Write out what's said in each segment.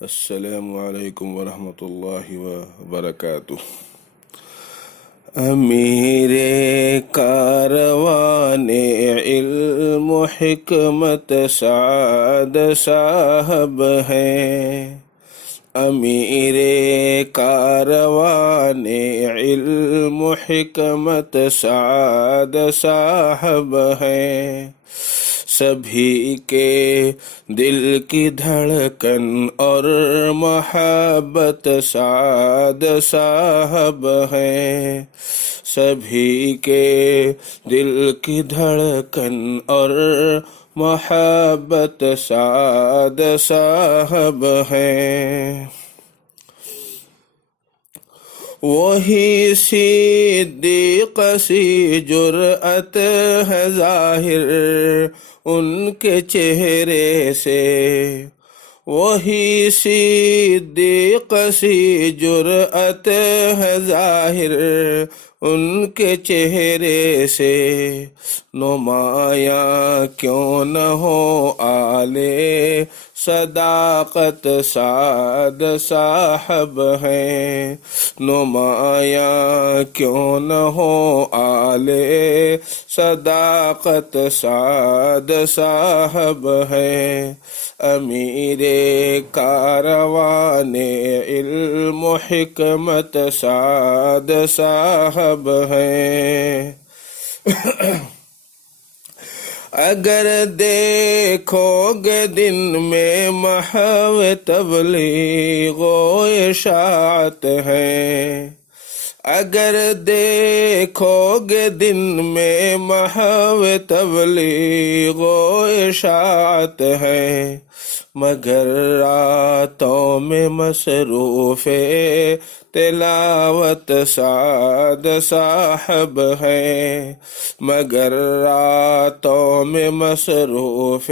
السلام علیکم ورحمۃ اللہ وبرکاتہ۔ امیر کاروان علم و حکمت سعد صاحب ہیں۔ امیر کاروان علم و حکمت سعد صاحب ہیں۔ سبھی کے دل کی دھڑکن اور محبت سعد صاحب ہیں۔ سبھی کے دل کی دھڑکن اور محبت سعد صاحب ہیں۔ وہی صدیق سی جرأت ہے ظاہر ان کے چہرے سے، وہی صدیق سی جرأت ہے ظاہر ان کے چہرے سے۔ نمایاں کیوں نہ ہو آلے صداقت سعد صاحب ہیں۔ نمایاں کیوں نہ ہو آلے صداقت سعد صاحب ہیں۔ امیر کاروان علم و حکمت سعد صاحب ہیں۔ اگر دیکھو گے دن میں محو تبلیغ و اشاعت ہے، اگر دیکھو گے دن میں محو تبلیغ و اشاعت ہے، مگر راتوں میں مصروف تلاوت سعد صاحب ہیں، مگر راتوں میں مصروف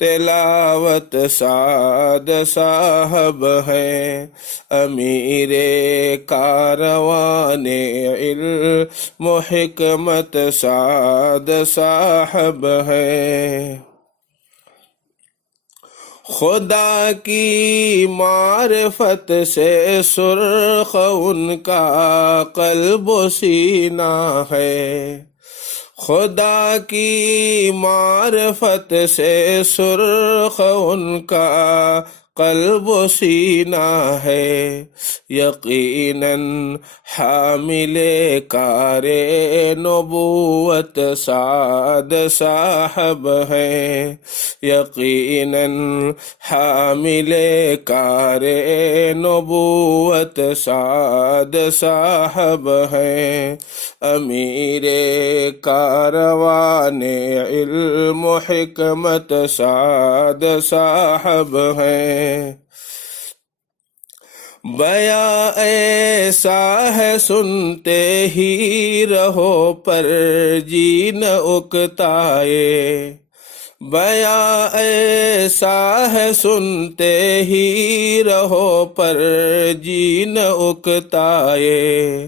تلاوت سعد صاحب ہیں۔ امیر کاروان علم و حکمت سعد صاحب ہیں۔ خدا کی معرفت سے سرخ ان کا قلب و سینہ ہے، خدا کی معرفت سے سرخ ان کا قلب و سینہ ہے۔ یقیناً حامل کار نبوت سعد صاحب ہیں، یقیناً حامل کار نبوت سعد صاحب ہیں۔ امیر کاروان علم و حکمت سعد صاحب ہیں۔ بیاں ایسا ہے سنتے ہی رہو پر جی نہ اکتائے، بیاں ایسا ہے سنتے ہی رہو پر جی نہ اکتائے،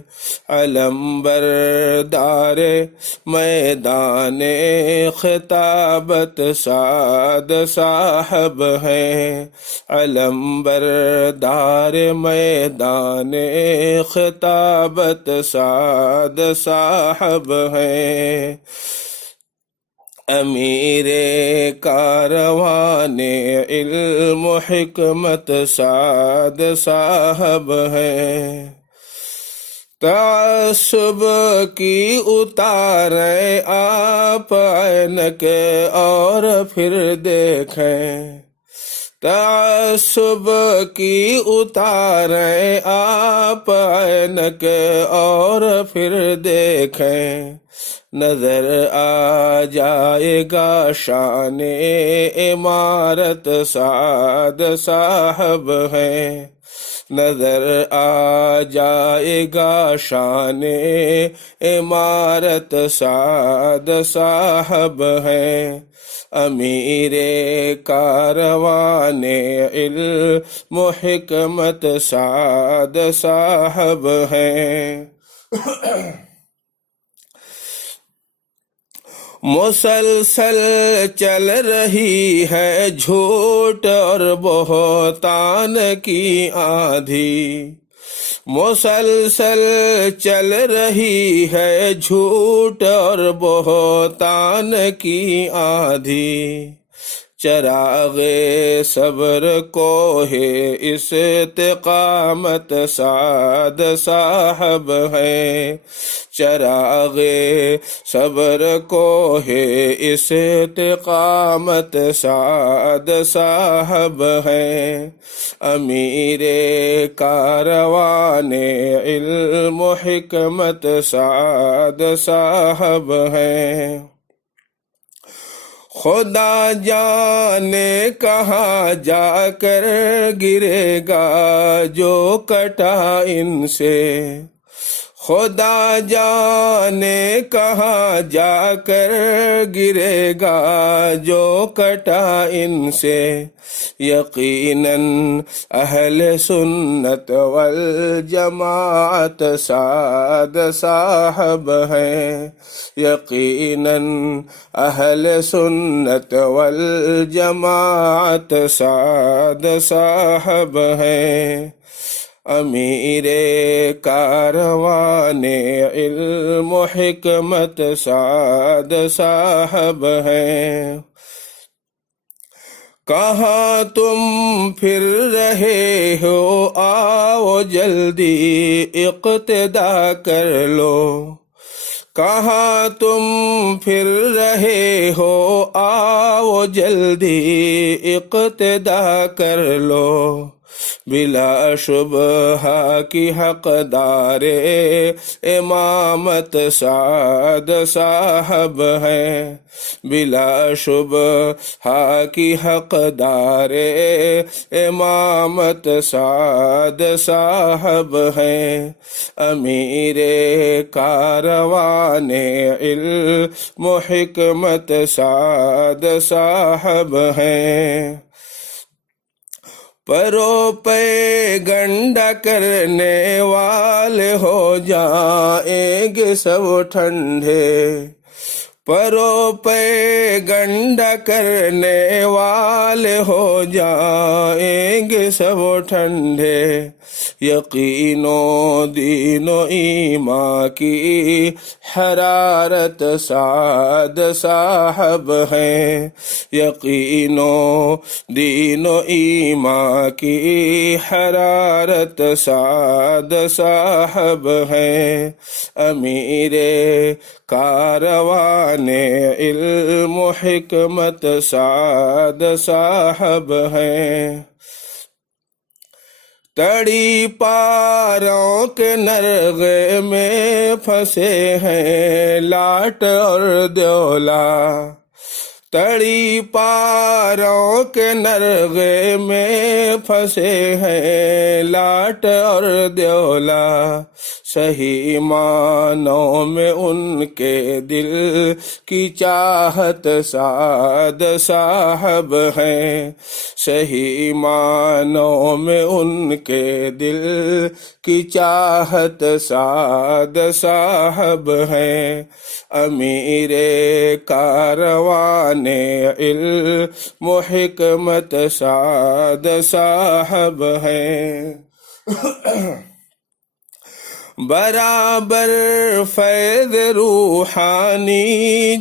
علم بردار میدان خطابت سعد صاحب ہیں، علم بردار میدان خطابت سعد صاحب ہیں۔ امیر کاروان علم و حکمت سعد صاحب ہیں۔ تعصب کی اتاریں آپ عینک اور پھر دیکھیں، تعصب کی اتاریں آپ عینک اور پھر دیکھیں، نظر آ جائے گا شان عمارت سعد صاحب ہیں، نظر آ جائے گا شان عمارت سعد صاحب ہیں۔ امیر کاروان علم و حکمت سعد صاحب ہیں۔ مسلسل چل رہی ہے جھوٹ اور بہتان کی آندھی، مسلسل چل رہی ہے جھوٹ اور بہتان کی آندھی، چراغ صبر کو ہے استقامت سعد صاحب ہے، چراغ صبر کو ہے استقامت سعد صاحب ہے، امیر کاروان علم و حکمت سعد صاحب ہے، خدا جانے کہاں جا کر گرے گا جو کٹا ان سے، خدا جانے کہاں جا کر گرے گا جو کٹا ان سے، یقیناً اہل سنت والجماعت سعد صاحب ہیں، یقیناً اہل سنت والجماعت سعد صاحب ہیں، امیر کاروان علم و حکمت سعد صاحب ہیں، کہاں تم پھر رہے ہو آؤ جلدی اقتدا کر لو، کہاں تم پھر رہے ہو آؤ جلدی اقتدا کر لو، بلا شبہ کی حقدار امامت سعد صاحب ہیں، بلا شبہ کی حقدار امامت سعد صاحب ہیں، امیر کاروان علم و حکمت سعد صاحب ہیں، پرو پے گنڈا کرنے والے ہو جائیں گے سب ٹھنڈے، پرو پے گنڈا کرنے والے ہو جائیں گے سب ٹھنڈے، یقین و دین و ایمان کی حرارت سعد صاحب ہیں، یقین و دین و ایمان کی حرارت سعد صاحب ہیں، امیر کاروان علم و حکمت سعد صاحب ہیں، تڑی پاروں کے نرغے میں پھنسے ہیں لاٹ اور دیولا، تڑی پاروں کے نرغے میں پھنسے ہیں لاٹ اور دیولا، صحیح معنوں میں ان کے دل کی چاہت سعد صاحب ہیں، صحیح معنوں میں ان کے دل کی چاہت سعد صاحب ہیں، امیر کاروان علم و حکمت سعد صاحب ہیں، برابر فیض روحانی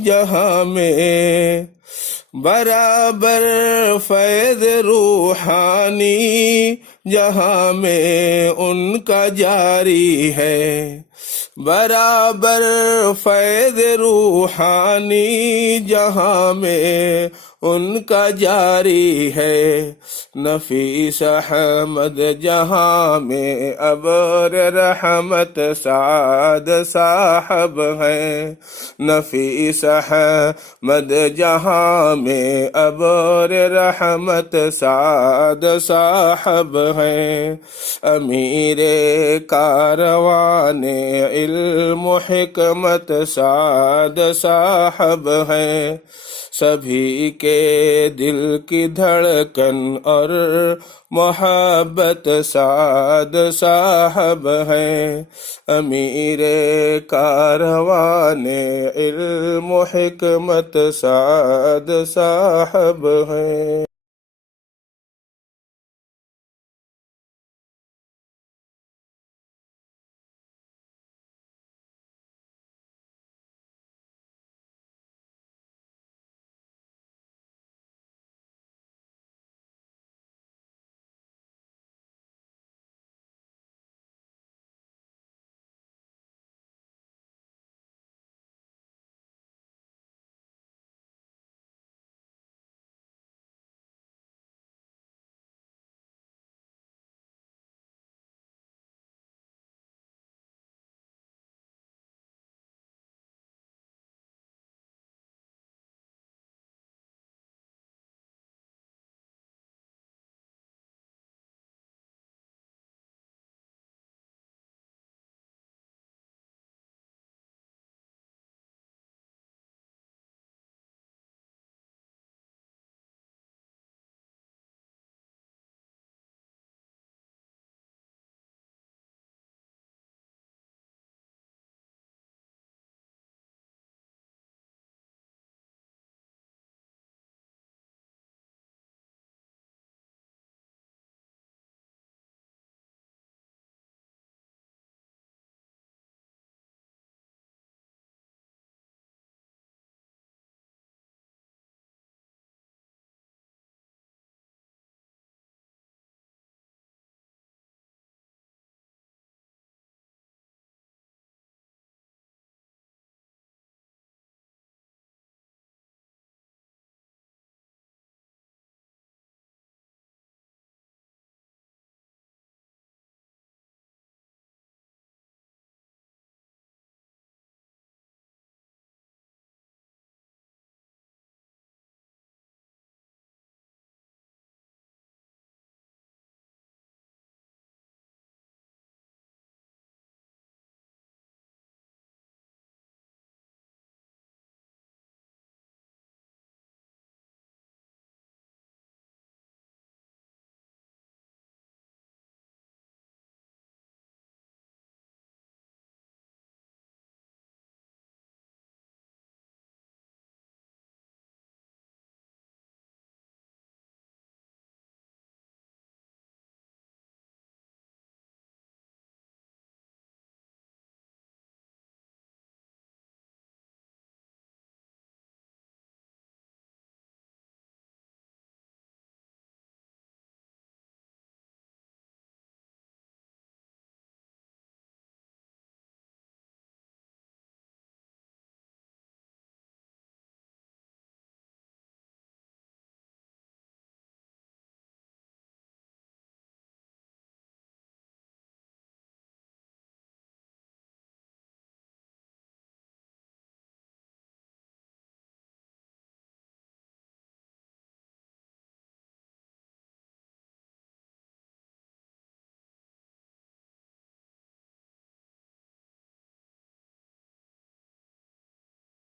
جہاں میں، برابر فیض روحانی جہاں میں ان کا جاری ہے، برابر فیض روحانی جہاں میں ان کا جاری ہے، نفیس احمد جہاں میں ابر رحمت سعد صاحب ہیں، نفیس احمد جہاں میں ابر رحمت سعد صاحب ہیں، امیر کاروان علم و حکمت سعد صاحب ہیں، سبھی کے کے دل کی دھڑکن اور محبت سعد صاحب ہیں، امیر کاروان علم و حکمت سعد صاحب ہیں۔